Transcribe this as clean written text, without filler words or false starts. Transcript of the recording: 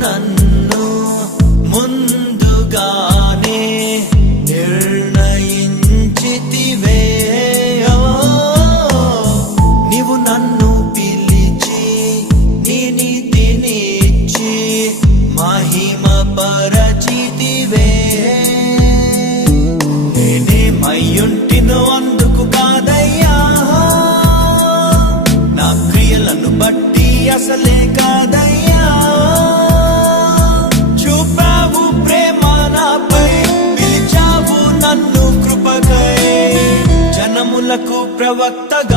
నన్ను ముందుగానే నిర్ణయించితివే. నీవు నన్ను పిలిచి నీ నీతినిచ్చి మహిమ పరచితివే. నేనేమయ్యుంటినో అందుకు కాదయ్యా, నా క్రియలను బట్టి అసలే కాదయ్యా. చూపావు ప్రేమ నాపై, పిలిచావు నన్ను కృపకై, జనములకు ప్రవక్తగా